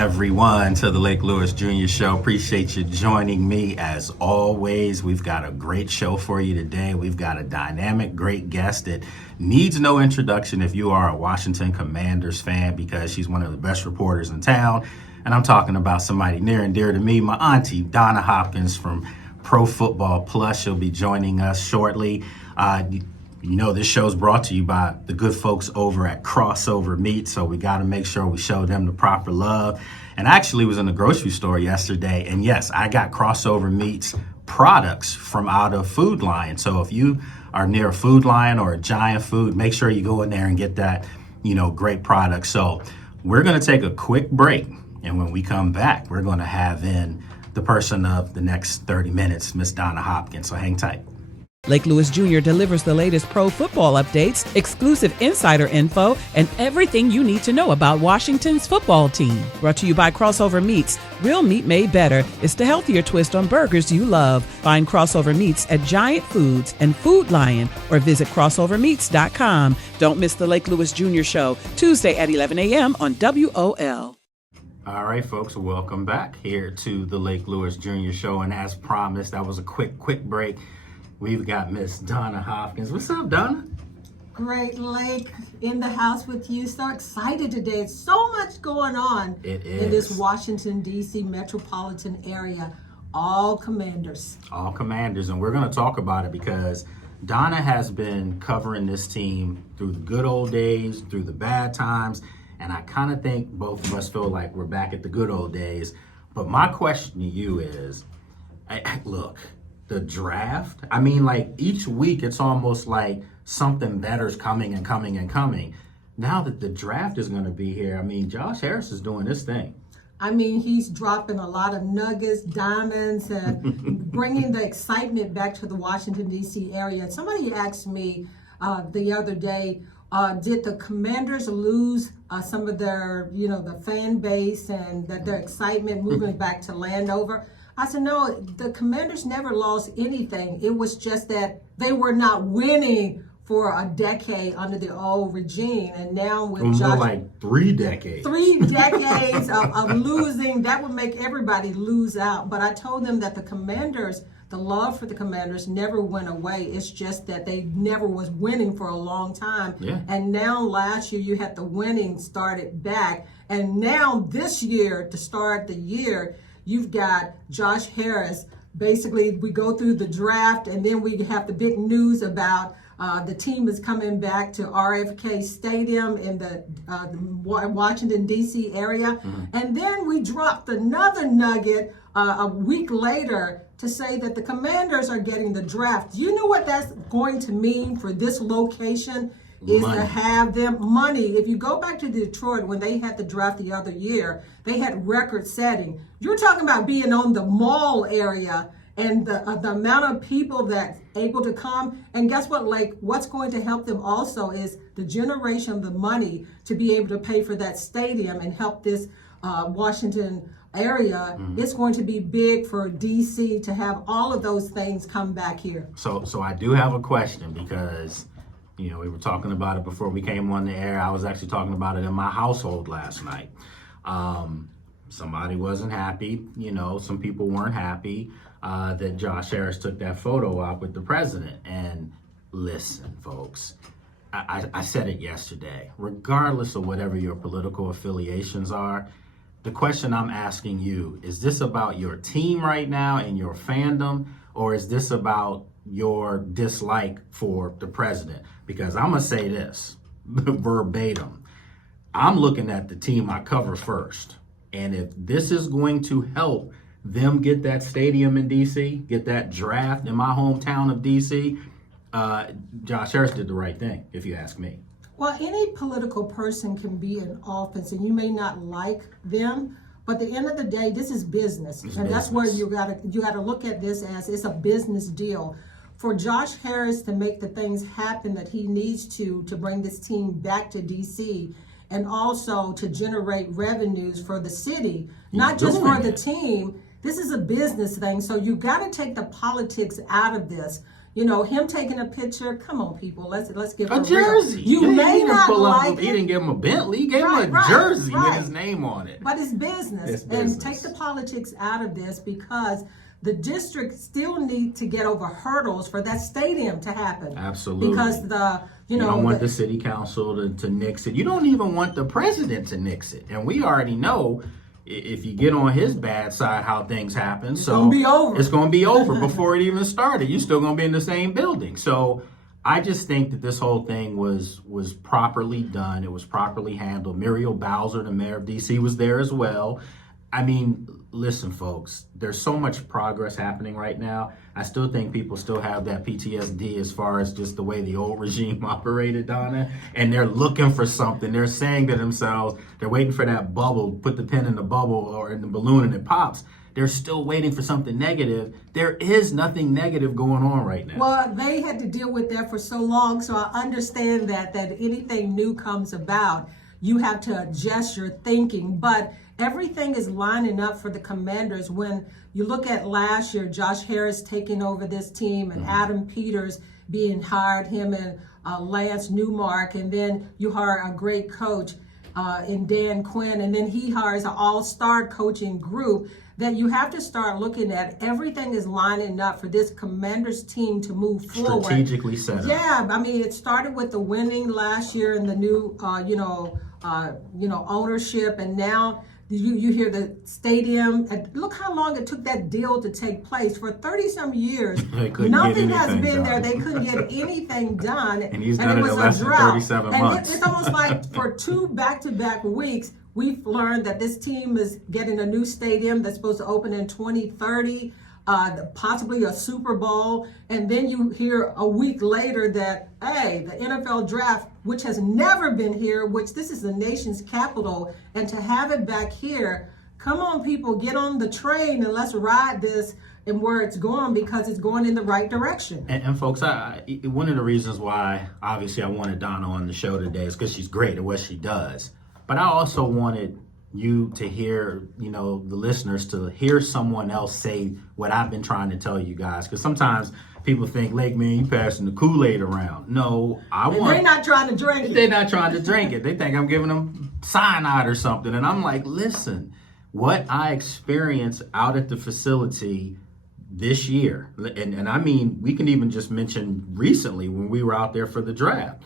everyone, to the Lake Lewis Jr. Show. Appreciate you joining me as always. We've got a great show for you today. We've got a dynamic, great guest that needs no introduction if you are a Washington Commanders fan, because she's one of the best reporters in town. And I'm talking about somebody near and dear to me, my auntie, Donna Hopkins from Pro Football Plus. She'll be joining us shortly. You know, this show's brought to you by the good folks over at Crossover Meat, so we got to make sure we show them the proper love. And I actually was in the grocery store yesterday, and yes, I got Crossover Meat's products from out of Food Lion. So if you are near a Food Lion or a Giant Food, make sure you go in there and get that, great product. So we're going to take a quick break, and when we come back, we're going to have in the person of the next 30 minutes, Miss Donna Hopkins. So hang tight. Lake Lewis Jr. delivers the latest pro football updates, exclusive insider info, and everything you need to know about Washington's football team. Brought to you by Crossover Meats. Real meat made better. It's the healthier twist on burgers you love. Find Crossover Meats at Giant Foods and Food Lion, or visit crossovermeats.com. Don't miss the Lake Lewis Jr. Show, Tuesday at 11 a.m. on WOL. All right, folks, welcome back here to the Lake Lewis Jr. Show. And as promised, that was a quick break. We've got Miss Donna Hopkins. What's up, Donna? Great, Lake, in the house with you. So excited today. So much going on in this Washington, D.C. metropolitan area. All Commanders. All Commanders. And we're going to talk about it because Donna has been covering this team through the good old days, through the bad times. And I kind of think both of us feel like we're back at the good old days. But my question to you is, look, the draft, each week it's almost like something better's coming and coming and coming. Now that the draft is going to be here, Josh Harris is doing this thing. He's dropping a lot of nuggets, diamonds, and bringing the excitement back to the Washington, D.C. area. Somebody asked me the other day, did the Commanders lose some of their, the fan base and their excitement moving back to Landover? I said, no, the Commanders never lost anything. It was just that they were not winning for a decade under the old regime. And now with Josh, like 3 decades. 3 decades of losing, that would make everybody lose out. But I told them that the Commanders, the love for the Commanders never went away. It's just that they never was winning for a long time. Yeah. And now last year you had the winning started back. And now this year, to start the year, you've got Josh Harris. Basically, we go through the draft, and then we have the big news about the team is coming back to RFK Stadium in the Washington, D.C. area. Mm-hmm. And then we dropped another nugget a week later to say that the Commanders are getting the draft. You know what that's going to mean for this location? Is money. To have them money. If you go back to Detroit when they had the draft the other year, they had record setting. You're talking about being on the mall area and the amount of people that's able to come. And guess what, Lake? What's going to help them also is the generation of the money to be able to pay for that stadium and help this Washington area. Mm-hmm. It's going to be big for D.C. to have all of those things come back here. So I do have a question because we were talking about it before we came on the air. I was actually talking about it in my household last night. Somebody wasn't happy. Some people weren't happy that Josh Harris took that photo op with the president. And listen, folks, I said it yesterday. Regardless of whatever your political affiliations are, the question I'm asking you, is this about your team right now and your fandom, or is this about your dislike for the president? Because I'm going to say this verbatim. I'm looking at the team I cover first. And if this is going to help them get that stadium in D.C., get that draft in my hometown of D.C., Josh Harris did the right thing, if you ask me. Well, any political person can be in office, and you may not like them, but at the end of the day, this is business. That's where you gotta look at this as it's a business deal. For Josh Harris to make the things happen that he needs to bring this team back to D.C., and also to generate revenues for the city, not just for the team. This is a business thing, so you got to take the politics out of this. him taking a picture. Come on, people, let's give a jersey. You may not like it. He didn't give him a Bentley. He gave him a jersey with his name on it. But it's business. And take the politics out of this, because the district still need to get over hurdles for that stadium to happen. Absolutely. Because you don't want the city council to nix it. You don't even want the president to nix it. And we already know if you get on his bad side how things happen. It's going to be over. It's going to be over before it even started. You're still going to be in the same building. So I just think that this whole thing was properly done. It was properly handled. Muriel Bowser, the mayor of D.C., was there as well. I mean, listen, folks, there's so much progress happening right now. I still think people still have that PTSD as far as just the way the old regime operated, Donna, and they're looking for something. They're saying to themselves, they're waiting for that bubble, put the pin in the bubble or in the balloon and it pops. They're still waiting for something negative. There is nothing negative going on right now. Well, they had to deal with that for so long, so I understand that anything new comes about, you have to adjust your thinking. But everything is lining up for the Commanders. When you look at last year, Josh Harris taking over this team and Adam Peters being hired, him and Lance Newmark, and then you hire a great coach in Dan Quinn, and then he hires an all-star coaching group, that you have to start looking at everything is lining up for this Commanders team to move forward. Strategically set up. Yeah, I mean, it started with the winning last year and the new, ownership, and now you hear the stadium. And look how long it took that deal to take place. For 30-some years, nothing has been there. They couldn't get anything done. And he's done it in less than 37 months. It's almost like for 2 back-to-back weeks, we've learned that this team is getting a new stadium that's supposed to open in 2030, possibly a Super Bowl. And then you hear a week later that, hey, the NFL draft, which has never been here, which this is the nation's capital, and to have it back here, come on, people, get on the train and let's ride this and where it's going, because it's going in the right direction. And folks, one of the reasons why, obviously, I wanted Donna on the show today is because she's great at what she does. But I also wanted you to hear, the listeners to hear someone else say what I've been trying to tell you guys. Because sometimes people think, Lake, man, you passing the Kool-Aid around. No, they're not trying to drink it. They're not trying to drink it. They think I'm giving them cyanide or something. And I'm like, listen, what I experienced out at the facility this year, and I mean, we can even just mention recently when we were out there for the draft.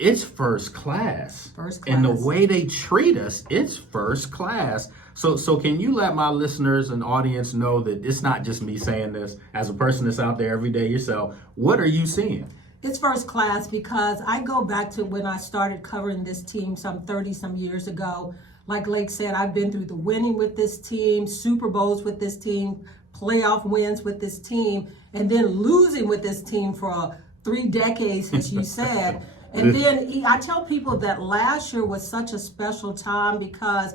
It's first class. And the way they treat us, it's first class. So can you let my listeners and audience know that it's not just me saying this, as a person that's out there every day yourself, what are you seeing? It's first class, because I go back to when I started covering this team some 30-some years ago. Like Lake said, I've been through the winning with this team, Super Bowls with this team, playoff wins with this team, and then losing with this team for 3 decades, as you said. And then I tell people that last year was such a special time, because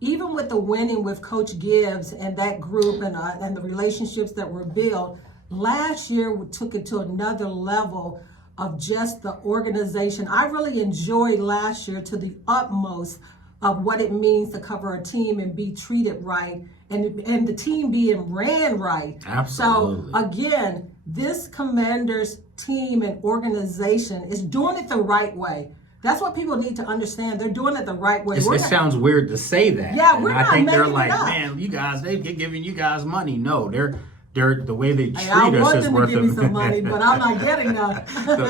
even with the winning with Coach Gibbs and that group and the relationships that were built, last year we took it to another level of just the organization. I really enjoyed last year to the utmost of what it means to cover a team and be treated right, and the team being ran right. Absolutely. So again, this Commanders team and organization is doing it the right way. That's what people need to understand. They're doing it the right way. It sounds weird to say that. Yeah, we're not I think making they're like, it up. man, you guys, they're giving you guys money. No, they're the way they treat I us want is them worth to give me some money, but I'm not getting none.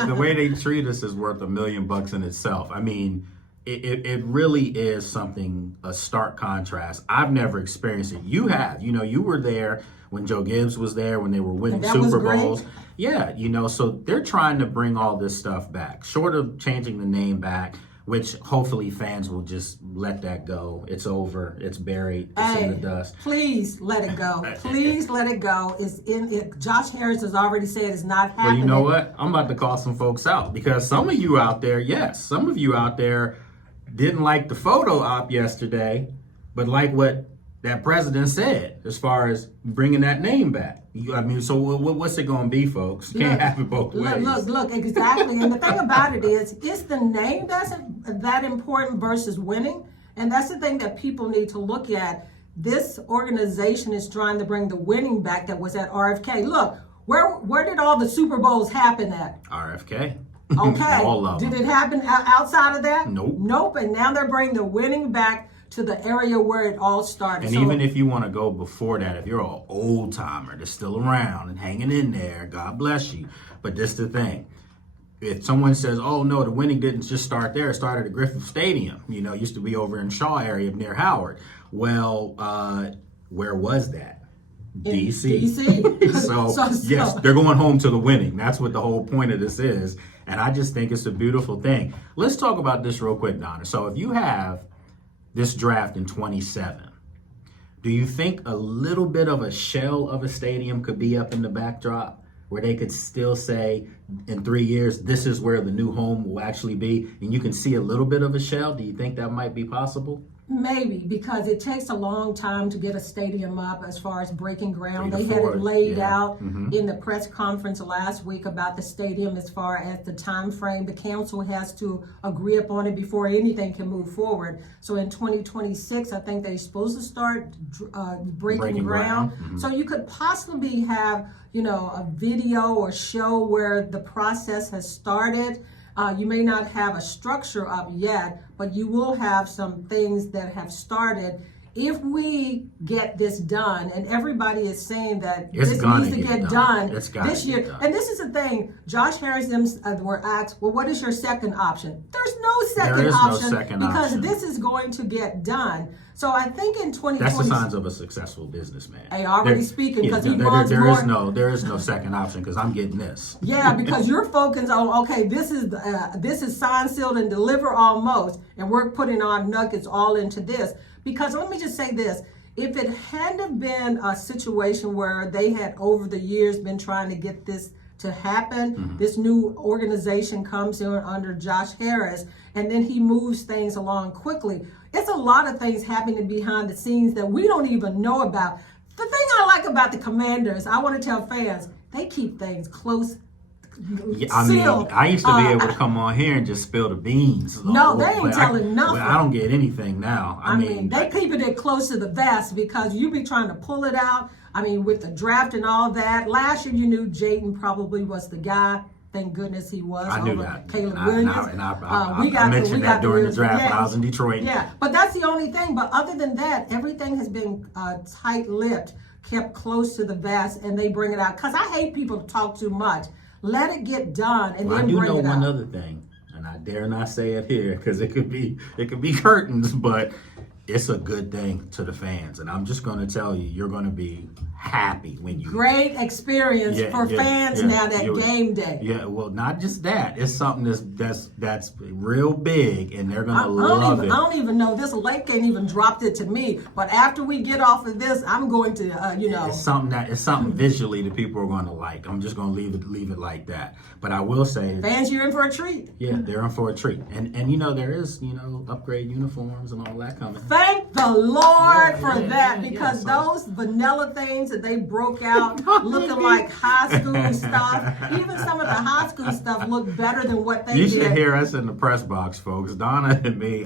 the way they treat us is worth $1 million in itself. I mean, it really is something, a stark contrast. I've never experienced it. You have. You were there when Joe Gibbs was there, when they were winning Super Bowls. Yeah, so they're trying to bring all this stuff back, short of changing the name back, which hopefully fans will just let that go. It's over. It's buried. It's in the dust. Please let it go. Please let it go. Josh Harris has already said it's not happening. Well, you know what? I'm about to call some folks out, because some of you out there didn't like the photo op yesterday, but like what that president said as far as bringing that name back. So what's it going to be, folks? You can't have it both ways. Look, exactly. And the thing about it is the name that's that important versus winning. And that's the thing that people need to look at. This organization is trying to bring the winning back that was at RFK. Look, Where did all the Super Bowls happen at? RFK. Okay. All of them. Did it happen outside of that? Nope. Nope. And now they're bringing the winning back to the area where it all started. And even if you want to go before that, if you're an old timer that's still around and hanging in there, God bless you. But this the thing. If someone says, oh no, the winning didn't just start there, it started at Griffith Stadium, used to be over in Shaw area near Howard. Well, where was that? DC. so yes, they're going home to the winning. That's what the whole point of this is. And I just think it's a beautiful thing. Let's talk about this real quick, Donna. So if you have this draft in 27, do you think a little bit of a shell of a stadium could be up in the backdrop where they could still say in 3 years, this is where the new home will actually be, and you can see a little bit of a shell? Do you think that might be possible? Maybe, because it takes a long time to get a stadium up as far as breaking ground. They had 3 to 4, it laid yeah. out in the press conference last week about the stadium as far as the time frame. The council has to agree upon it before anything can move forward. So in 2026, I think they're supposed to start breaking ground. So you could possibly have, a video or show where the process has started. You may not have a structure up yet, but you will have some things that have started. If we get this done, and everybody is saying that this needs to get done this year, and this is the thing, Josh Harris were asked, well, what is your second option? There's no second option because this is going to get done. So I think in 2020, that's the signs of a successful businessman. Hey, already speaking, because he runs more. There is no second option because I'm getting this. Yeah, because you're focused on, okay, this is signed, sealed, and deliver almost, and we're putting our nuggets all into this. Because let me just say this, if it hadn't been a situation where they had over the years been trying to get this to happen, this new organization comes in under Josh Harris, and then he moves things along quickly. It's a lot of things happening behind the scenes that we don't even know about. The thing I like about the Commanders, I want to tell fans, they keep things close. Yeah, I used to be able to come on here and just spill the beans. No, they ain't telling nothing. I don't get anything now. I mean, they keeping it close to the vest because you be trying to pull it out. I mean, with the draft and all that. Last year, you knew Jayden probably was the guy. Thank goodness he was. I knew that. Caleb Williams. I mentioned that during the draft when I was in Detroit. Yeah, but that's the only thing. But other than that, everything has been tight-lipped, kept close to the vest, and they bring it out. Because I hate people to talk too much. Let it get done, and then bring it out. I do know one other thing, and I dare not say it here because it could be curtains, but it's a good thing to the fans. And I'm just going to tell you, you're going to be happy when you... Great experience for fans now that game day. Yeah, well, not just that. It's something that's real big, and they're going to love it. I don't even know. This lake ain't even dropped it to me. But after we get off of this, I'm going to, It's something visually that people are going to like. I'm just going to leave it like that. But I will say... Fans, you're in for a treat. Yeah, they're in for a treat. And there is, upgrade uniforms and all that coming. Thank the Lord for that, because those vanilla things that they broke out looking like high school stuff, even some of the high school stuff looked better than what they did. You should hear us in the press box, folks. Donna and me,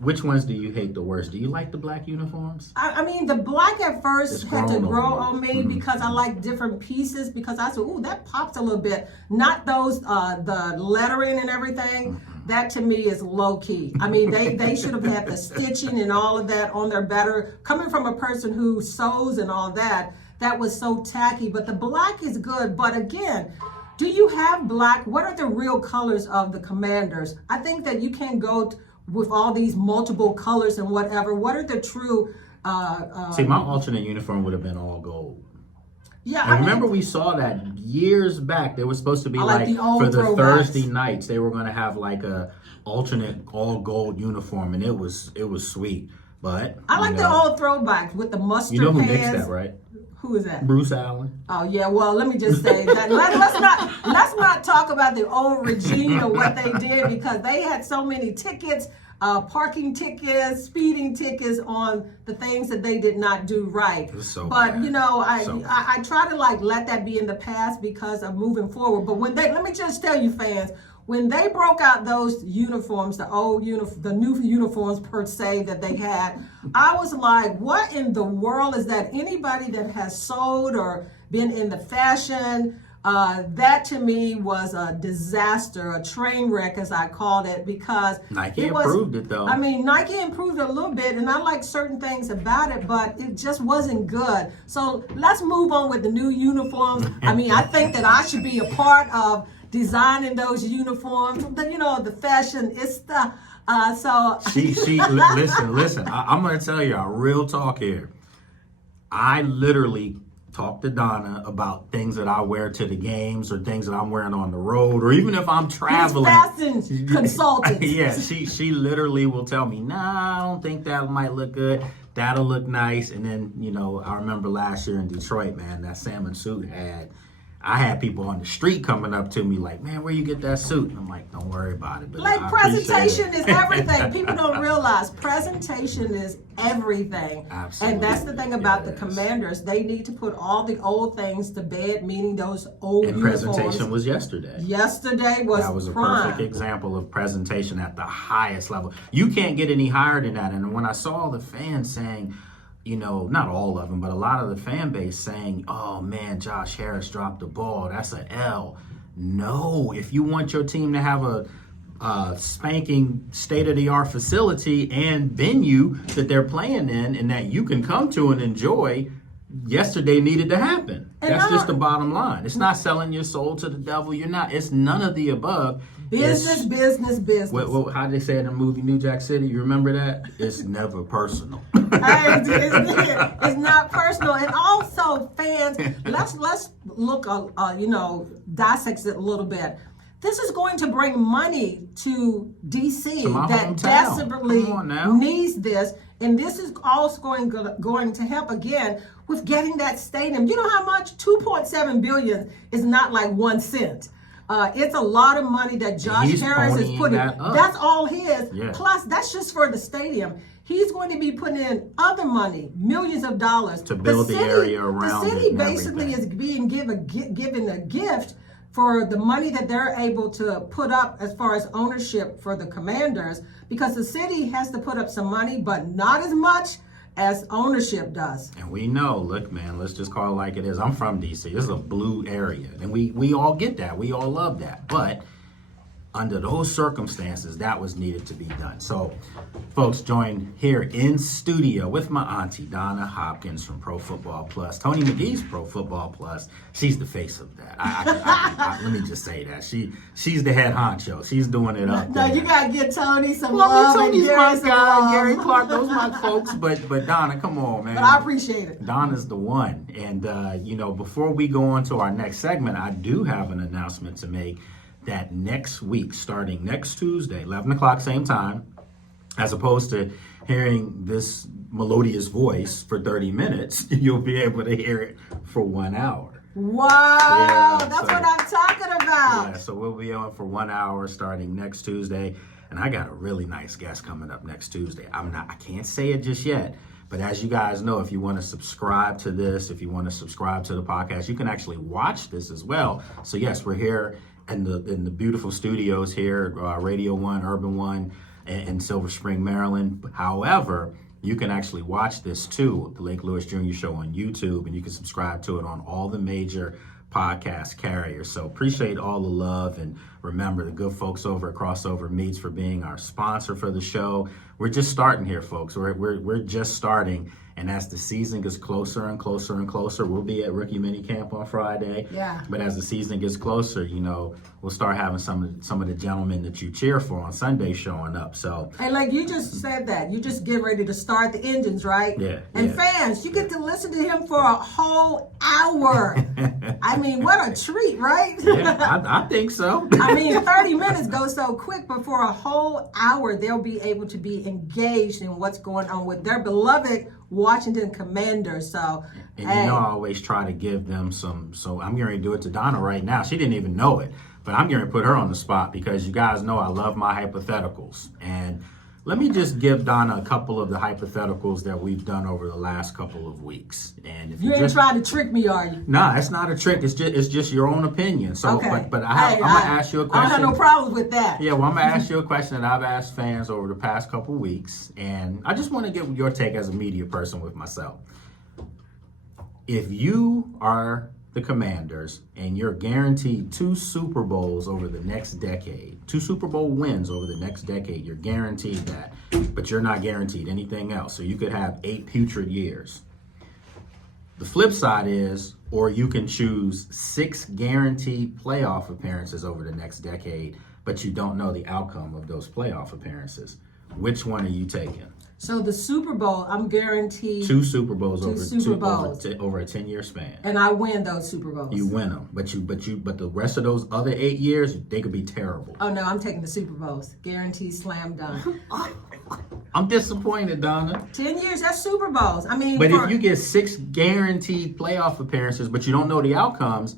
which ones do you hate the worst? Do you like the black uniforms? The black at first had to grow on me because I like different pieces, because I said, ooh, that pops a little bit. Not those, the lettering and everything. That to me is low key. They should have had the stitching and all of that on there better. Coming from a person who sews and all that, that was so tacky. But the black is good. But again, do you have black? What are the real colors of the Commanders? I think that you can go with all these multiple colors and whatever. What are the true... See, my alternate uniform would have been all gold. Yeah, I remember we saw that years back. They were supposed to be for the Thursday nights. They were going to have like a alternate all gold uniform, and it was sweet. But I like the old throwbacks with the mustard pants. Who mixed that, right? Who is that? Bruce Allen. Oh yeah. Well, let me just say that let's not talk about the old regime or what they did, because they had so many tickets. Parking tickets, speeding tickets on the things that they did not do right. So but bad. I try to let that be in the past because of moving forward. But let me just tell you, fans, when they broke out those uniforms, the new uniforms per se that they had, I was like, what in the world is that? Anybody that has sold or been in the fashion, that to me was a disaster, a train wreck as I called it, because Nike improved it though. I mean, Nike improved it a little bit, and I like certain things about it, but it just wasn't good. So let's move on with the new uniforms. I mean, I think that I should be a part of designing those uniforms. The fashionista. Listen. I'm going to tell you a real talk here. I literally talk to Donna about things that I wear to the games or things that I'm wearing on the road, or even if I'm traveling. He's fashion consultant. Yeah, she literally will tell me, nah, I don't think that might look good. That'll look nice. And then, I remember last year in Detroit, man, that salmon suit I had people on the street coming up to me like, man, where you get that suit? And I'm like, don't worry about it. But like, presentation is everything. People don't realize presentation is everything. Absolutely. And that's the thing about the Commanders. They need to put all the old things to bed, meaning those old uniforms. And presentation was yesterday. Yesterday was That was a prime. perfect example of presentation at the highest level. You can't get any higher than that. And when I saw the fans saying, not all of them, but a lot of the fan base saying, oh man, Josh Harris dropped the ball. That's an L. No, if you want your team to have a spanking state-of-the-art facility and venue that they're playing in and that you can come to and enjoy, yesterday needed to happen. That's just the bottom line. It's not selling your soul to the devil. It's none of the above. Business. How did they say it in the movie New Jack City? You remember that? It's never personal. It's not personal. And also, fans, let's look, dissect it a little bit. This is going to bring money to DC that desperately needs this. And this is also going to help again with getting that stadium. You know how much? $2.7 billion is not like 1 cent. It's a lot of money that Josh Harris is putting. That's all his. Yeah. Plus, that's just for the stadium. He's going to be putting in other money, millions of dollars to build the area around. The city basically is being given a gift for the money that they're able to put up as far as ownership for the Commanders, because the city has to put up some money, but not as much as ownership does. And we know, look, man, let's just call it like it is. I'm from DC. This is a blue area. And we all get that. We all love that. But under those circumstances, that was needed to be done. So, folks, joined here in studio with my auntie, Donna Hopkins from Pro Football Plus. Tony McGee's Pro Football Plus. She's the face of that. Let me just say that. She's the head honcho. She's doing it up there. No, you got to give Tony some love. Tony's my guy. Gary Clark, those my folks. But Donna, come on, man. But I appreciate it. Donna's the one. And, before we go on to our next segment, I do have an announcement to make. That next week, starting next Tuesday, 11 o'clock, same time, as opposed to hearing this melodious voice for 30 minutes, you'll be able to hear it for 1 hour. Wow, that's what I'm talking about. Yeah, so we'll be on for 1 hour starting next Tuesday. And I got a really nice guest coming up next Tuesday. I can't say it just yet. But as you guys know, if you want to subscribe to this, if you want to subscribe to the podcast, you can actually watch this as well. So yes, we're here in the beautiful studios here, Radio 1, Urban 1, in Silver Spring, Maryland. However, you can actually watch this too, the Lake Lewis Jr. Show on YouTube, and you can subscribe to it on all the major podcast carriers. So appreciate all the love, and remember the good folks over at Crossover Meats for being our sponsor for the show. We're just starting here, folks. We're just starting. And as the season gets closer and closer and closer, we'll be at rookie mini camp on Friday. Yeah. But as the season gets closer, we'll start having some of the gentlemen that you cheer for on Sunday showing up. So. And like you just said that, you just get ready to start the engines, right? Yeah. And fans, you get to listen to him for a whole hour. I mean, what a treat, right? Yeah, I think so. I mean, 30 minutes goes so quick, but for a whole hour, they'll be able to be engaged in what's going on with their beloved Washington Commanders. So, and I always try to give them some. So I'm going to do it to Donna right now. She didn't even know it, but I'm going to put her on the spot because you guys know I love my hypotheticals. And Let me just give Donna a couple of the hypotheticals that we've done over the last couple of weeks. And if You ain't trying to trick me, are you? No, it's not a trick. It's just your own opinion. So, Okay. but I'm gonna ask you a question. I don't have no problems with that. Yeah, well, I'm gonna ask you a question that I've asked fans over the past couple of weeks, and I just want to get your take as a media person with myself. If you are the Commanders and you're guaranteed 2 Super Bowls over the next decade, 2 Super Bowl wins over the next decade, you're guaranteed that, but you're not guaranteed anything else. So you could have 8 putrid years. The flip side is, or you can choose 6 guaranteed playoff appearances over the next decade, but you don't know the outcome of those playoff appearances. Which one are you taking? So the Super Bowl, I'm guaranteed 2 Super Bowls over a 10-year span. and I win those Super Bowls. You win them, but the rest of those other 8 years, they could be terrible. Oh no, I'm taking the Super Bowls. Guaranteed, slam dunk. I'm disappointed, Donna. 10 years, that's Super Bowls. I mean, But if you get 6 guaranteed playoff appearances, but you don't know the outcomes,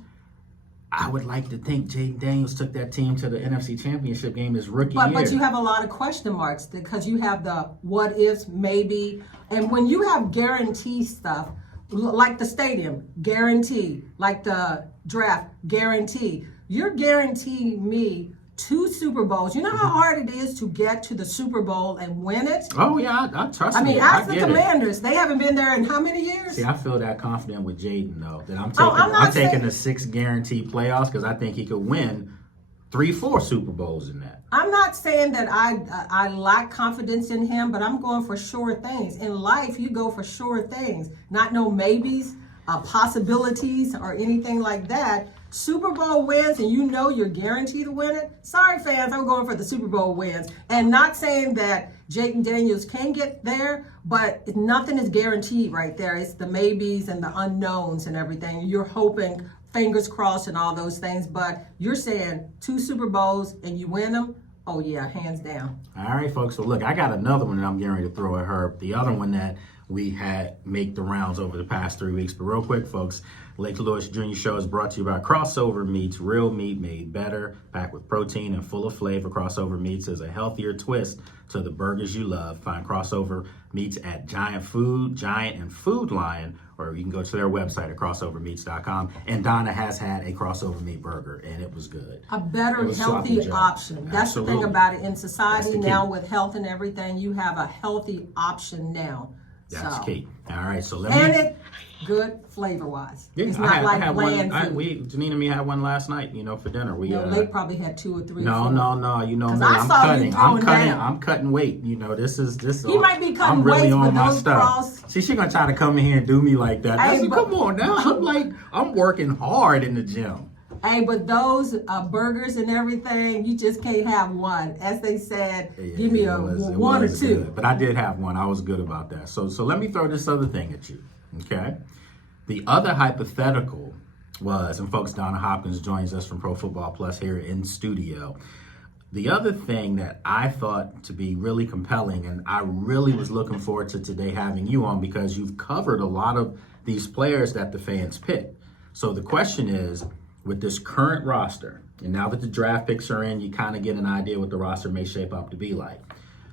I would like to think Jaden Daniels took that team to the NFC Championship game his rookie year. But you have a lot of question marks because you have the what ifs, maybe. And when you have guarantee stuff, like the stadium, guarantee, like the draft, guarantee, you're guaranteeing me 2 Super Bowls. You know how hard it is to get to the Super Bowl and win it? Oh, yeah, I trust I me. mean, ask the Commanders. They haven't been there in how many years? See, I feel that confident with Jaden, though, that I'm taking the 6 guaranteed playoffs because I think he could win 3-4 Super Bowls in that. I'm not saying that I lack confidence in him, but I'm going for sure things. In life, you go for sure things, not no maybes, possibilities, or anything like that. Super Bowl wins and you know you're guaranteed to win it. Sorry, fans, I'm going for the Super Bowl wins. And not saying that Jaden Daniels can get there, but nothing is guaranteed right there. It's the maybes and the unknowns and everything. You're hoping, fingers crossed and all those things, but you're saying 2 Super Bowls and you win them. Oh yeah, hands down. All right, folks. So look, I got another one that I'm getting ready to throw at her. The other one that we had make the rounds over the past 3 weeks. But real quick, folks, Lake Lewis Jr. Show is brought to you by Crossover Meats, real meat made better, packed with protein and full of flavor. Crossover Meats is a healthier twist to the burgers you love. Find Crossover Meats at Giant and Food Lion, or you can go to their website at crossovermeats.com. And Donna has had a Crossover Meat burger, and it was good. A better, healthy option. That's the thing about it. In society now with health and everything, you have a healthy option now. That's key. All right, so it good flavor-wise. Yeah, it's not like bland food. Janine and me had one last night, for dinner. Lake probably had 2 or 3. No, you know me. I'm cutting weight. This is. He might be cutting I'm really weight, on but my those stuff. See, she gonna try to come in here and do me like that. Come on now. I'm working hard in the gym. Hey, but those burgers and everything, you just can't have one. As they said, give me one or 2. Good. But I did have one. I was good about that. So let me throw this other thing at you, okay? The other hypothetical was, and folks, Donna Hopkins joins us from Pro Football Plus here in studio. The other thing that I thought to be really compelling, and I really was looking forward to today having you on because you've covered a lot of these players that the fans pick. So the question is, with this current roster, and now that the draft picks are in, you kind of get an idea what the roster may shape up to be like.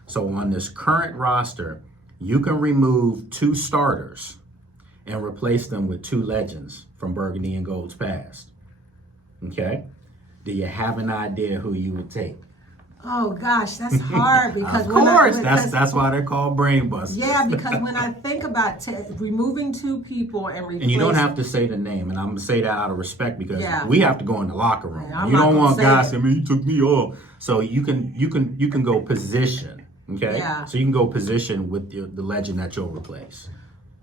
So on this current roster, you can remove 2 starters and replace them with 2 legends from Burgundy and Gold's past. Okay? Do you have an idea who you would take? Oh gosh, that's hard because of course, that's why they're called brain busters. Yeah, because when I think about removing 2 people and replacing, and you don't have to say the name, and I'm gonna say that out of respect because we have to go in the locker room. Yeah, you don't want guys saying, "Man, you took me off." So you can go position. Okay. Yeah. So you can go position with the legend that you'll replace.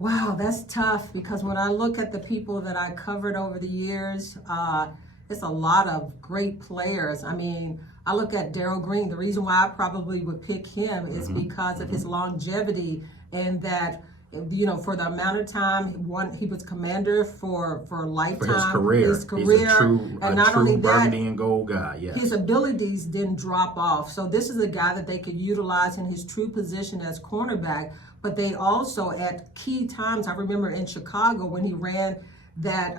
Wow, that's tough because when I look at the people that I covered over the years, it's a lot of great players. I mean, I look at Darryl Green. The reason why I probably would pick him is because of his longevity and that, for the amount of time he was commander for a lifetime. For his career. He's a true Burgundy and Gold guy, yes. His abilities didn't drop off. So this is a guy that they could utilize in his true position as cornerback. But they also, at key times, I remember in Chicago when he ran that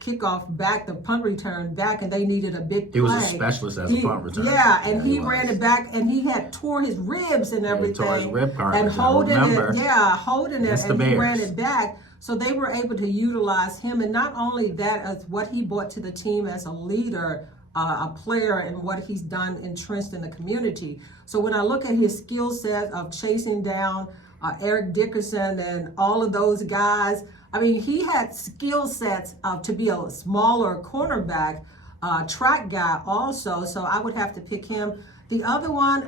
kickoff back, the punt return back, and they needed a big play. He was a specialist as a punt return. Yeah, and he ran it back, and he had tore his ribs and everything. He tore his rib cartilage. And holding it, and he ran it back. So they were able to utilize him, and not only that, as what he brought to the team as a leader, a player, and what he's done entrenched in the community. So when I look at his skill set of chasing down Eric Dickerson and all of those guys, I mean, he had skill sets to be a smaller cornerback, track guy also. So I would have to pick him. The other one,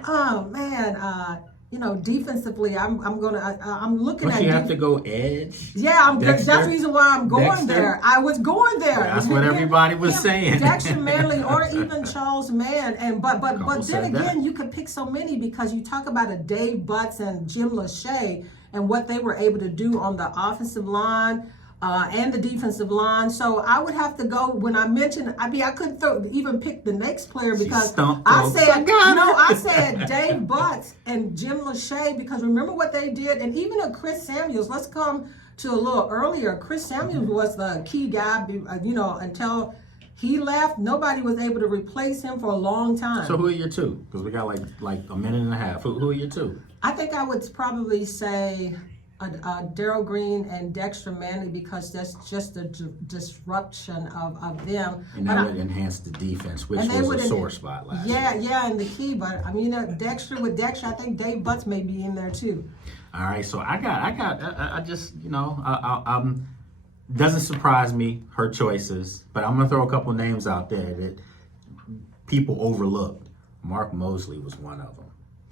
defensively, I'm looking Don't at. You have to go edge. Yeah, that's the reason why I'm going there. I was going there. That's what everybody was saying. Dexter Manley or even Charles Mann, but then again, you could pick so many because you talk about a Dave Butts and Jim Lachey and what they were able to do on the offensive line. And the defensive line. So I would have to go when I mentioned, I couldn't even pick the next player because I said Dave Butts and Jim Lachey, because remember what they did. And even Chris Samuels, let's come to a little earlier. Chris Samuels was the key guy, until he left. Nobody was able to replace him for a long time. So who are your two? Because we got like a minute and a half. Who are your two? I think I would probably say Darrell Green and Dexter Manley, because that's just the disruption of them. And that would enhance the defense, which was a sore spot last year. Yeah, and the key. But I mean, Dexter, I think Dave Butts may be in there too. All right, so doesn't surprise me, her choices, but I'm gonna throw a couple names out there that people overlooked. Mark Mosley was one of them.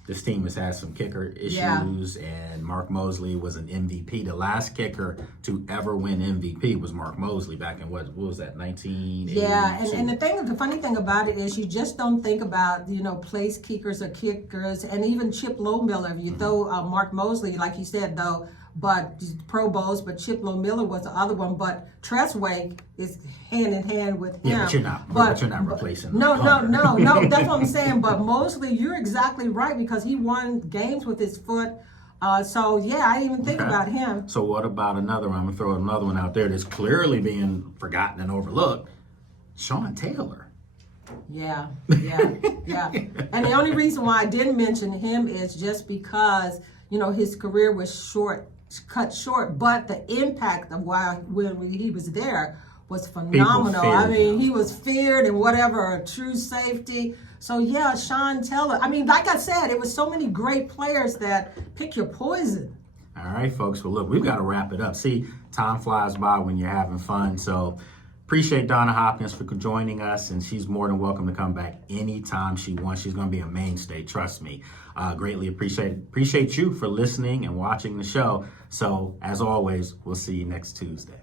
This team has had some kicker issues, and Mark Mosley was an MVP. The last kicker to ever win MVP was Mark Mosley back in what was that, 1982? Yeah, and the funny thing about it is you just don't think about, place kickers or kickers, and even Chip Lowmiller. If you throw Mark Mosley, like you said, though, but Pro Bowls, but Chip Lowmiller was the other one. But Tressway is hand in hand with him. Yeah, but you're not replacing him. No, that's what I'm saying. But Mosley, you're exactly right, because he won games with his foot. I didn't even think about him. So what about another one? I'm going to throw another one out there that's clearly being forgotten and overlooked. Sean Taylor. Yeah. And the only reason why I didn't mention him is just because, his career was cut short, but the impact of when he was there was phenomenal. I mean, he was feared and whatever, a true safety. So yeah, Sean Taylor. I mean, like I said, it was so many great players that pick your poison. All right, folks. Well, look, we've got to wrap it up. See, time flies by when you're having fun. So appreciate Donna Hopkins for joining us, and she's more than welcome to come back anytime she wants. She's going to be a mainstay, trust me. Greatly appreciate you for listening and watching the show. So as always, we'll see you next Tuesday.